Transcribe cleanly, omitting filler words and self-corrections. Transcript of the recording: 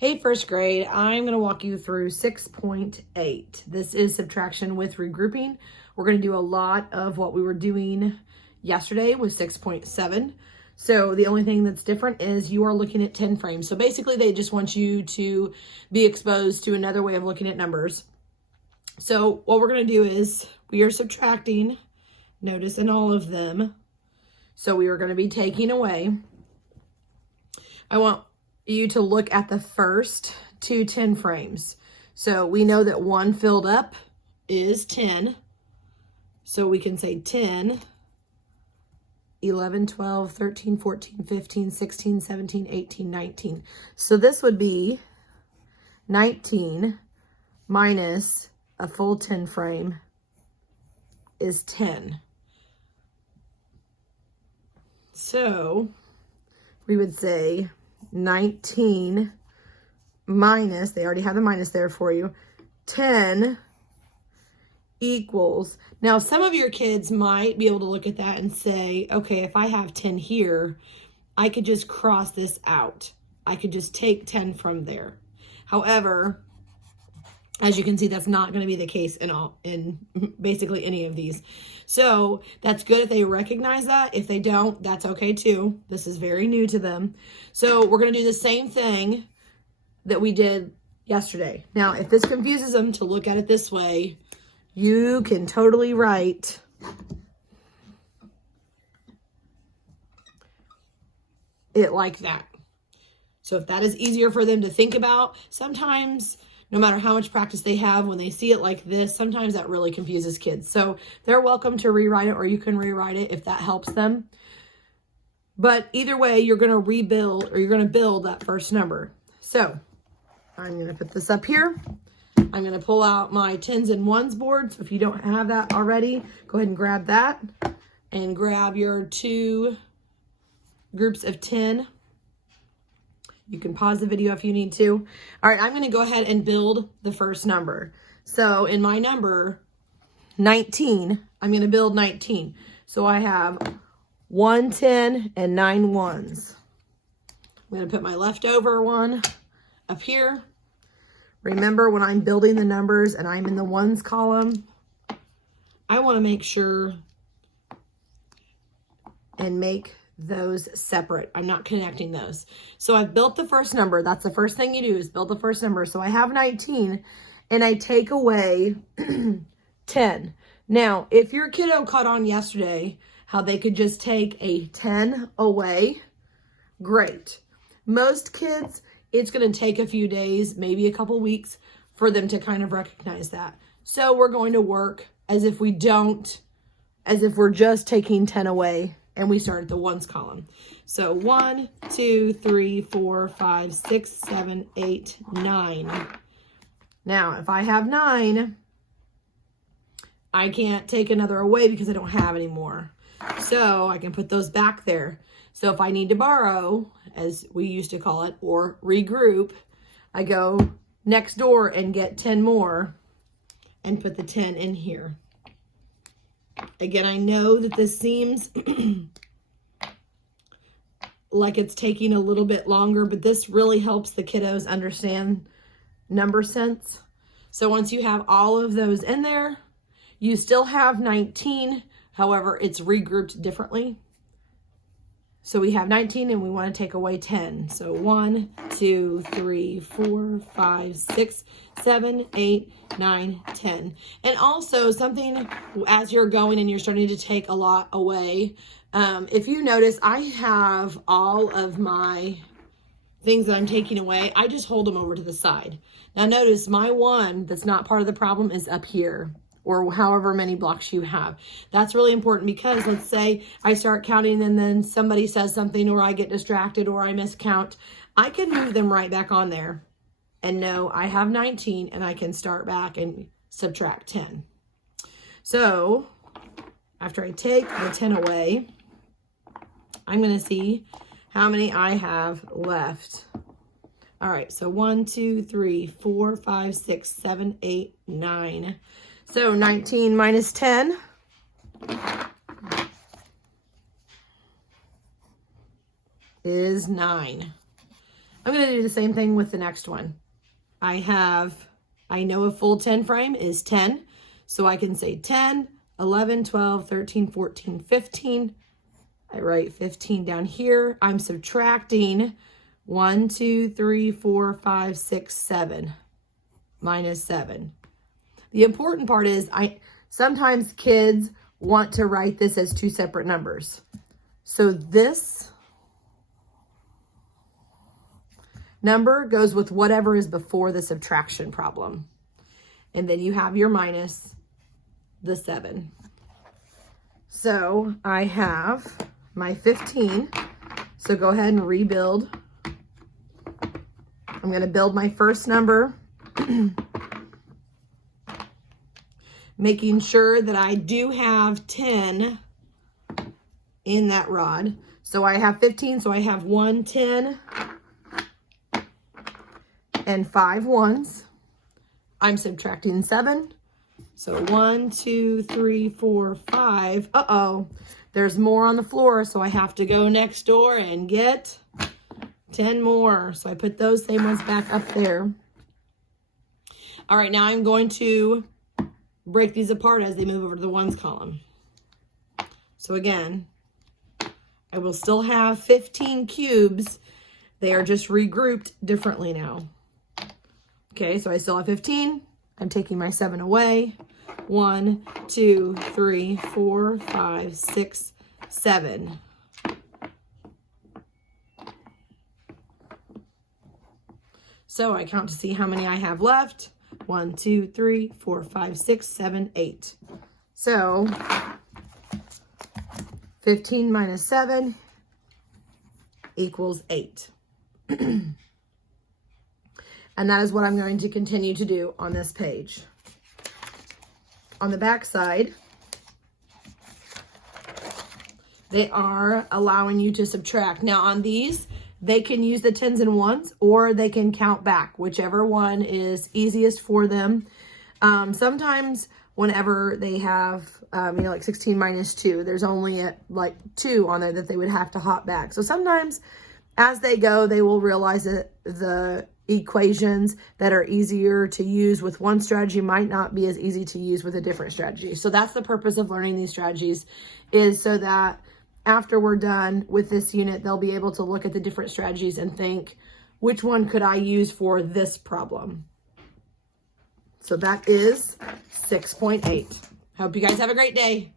Hey, first grade, I'm going to walk you through 6.8. This is subtraction with regrouping. We're going to do a lot of what we were doing yesterday with 6.7. So the only thing that's different is you are looking at 10 frames. So basically they just want you to be exposed to another way of looking at numbers. So what we're going to do is we are subtracting, notice in all of them. So we are going to be taking away. I want you to look at the first two 10 frames. So we know that one filled up is 10. So we can say 10, 11, 12, 13, 14, 15, 16, 17, 18, 19. So this would be 19 minus a full 10 frame is 10. So we would say 19 minus, they already have the minus there for you, 10 equals, now some of your kids might be able to look at that and say, okay, if I have 10 here, I could just cross this out. I could just take 10 from there. However, as you can see, that's not going to be the case in basically any of these. So that's good if they recognize that. If they don't, that's okay too. This is very new to them. So we're going to do the same thing that we did yesterday. Now, if this confuses them to look at it this way, you can totally write it like that. So if that is easier for them to think about, sometimes no matter how much practice they have, when they see it like this, sometimes that really confuses kids. So they're welcome to rewrite it, or you can rewrite it if that helps them. But either way, you're going to rebuild, or you're going to build that first number. So I'm going to put this up here. I'm going to pull out my 10s and 1s board. So if you don't have that already, go ahead and grab that. And grab your two groups of 10. You can pause the video if you need to. All right, I'm going to go ahead and build the first number. So in my number 19, I'm going to build 19. So I have 1 10 and 9 1s. I'm going to put my leftover one up here. Remember, when I'm building the numbers and I'm in the ones column, I want to make sure and make those separate. I'm not connecting those. So I've built the first number. That's the first thing you do, is build the first number. So I have 19 and I take away 10. Now, if your kiddo caught on yesterday how they could just take a 10 away, great. Most kids, it's going to take a few days, maybe a couple weeks for them to kind of recognize that. So we're going to work as if we're just taking 10 away. And we start at the ones column. So 1, 2, 3, 4, 5, 6, 7, 8, 9. Now, if I have 9, I can't take another away because I don't have any more. So I can put those back there. So if I need to borrow, as we used to call it, or regroup, I go next door and get 10 more and put the 10 in here. Again, I know that this seems like it's taking a little bit longer, but this really helps the kiddos understand number sense. So once you have all of those in there, you still have 19. However, it's regrouped differently. So we have 19 and we want to take away 10. So 1, 2, 3, 4, 5, 6, 7, 8, 9, 10. And also something as you're going and you're starting to take a lot away. If you notice, I have all of my things that I'm taking away. I just hold them over to the side. Now notice my one that's not part of the problem is up here, or however many blocks you have. That's really important because let's say I start counting and then somebody says something, or I get distracted, or I miscount. I can move them right back on there and know I have 19 and I can start back and subtract 10. So after I take the 10 away, I'm going to see how many I have left. All right, so 1, 2, 3, 4, 5, 6, 7, 8, 9. So 19 minus 10 is 9. I'm going to do the same thing with the next one. I know a full 10 frame is 10. So I can say 10, 11, 12, 13, 14, 15. I write 15 down here. I'm subtracting 1, 2, 3, 4, 5, 6, 7, minus 7. The important part is sometimes kids want to write this as two separate numbers. So this number goes with whatever is before the subtraction problem. And then you have your minus the 7. So I have my 15. So go ahead and rebuild. I'm going to build my first number, making sure that I do have 10 in that rod. So I have 15, so I have 1 10 and 5 ones. I'm subtracting 7. So 1, 2, 3, 4, 5. Uh-oh, there's more on the floor, so I have to go next door and get 10 more. So I put those same ones back up there. All right, now I'm going to break these apart as they move over to the ones column. So again, I will still have 15 cubes. They are just regrouped differently now. Okay, so I still have 15. I'm taking my 7 away. 1, 2, 3, 4, 5, 6, 7. So I count to see how many I have left. 1, 2, 3, 4, 5, 6, 7, 8. So 15 minus 7 equals 8. And that is what I'm going to continue to do on this page. On the back side, they are allowing you to subtract. Now on these, they can use the 10s and 1s, or they can count back, whichever one is easiest for them. Sometimes whenever they have, like 16 minus 2, there's only like 2 on there that they would have to hop back. So sometimes as they go, they will realize that the equations that are easier to use with one strategy might not be as easy to use with a different strategy. So that's the purpose of learning these strategies, is so that after we're done with this unit, they'll be able to look at the different strategies and think, which one could I use for this problem? So that is 6.8. Hope you guys have a great day.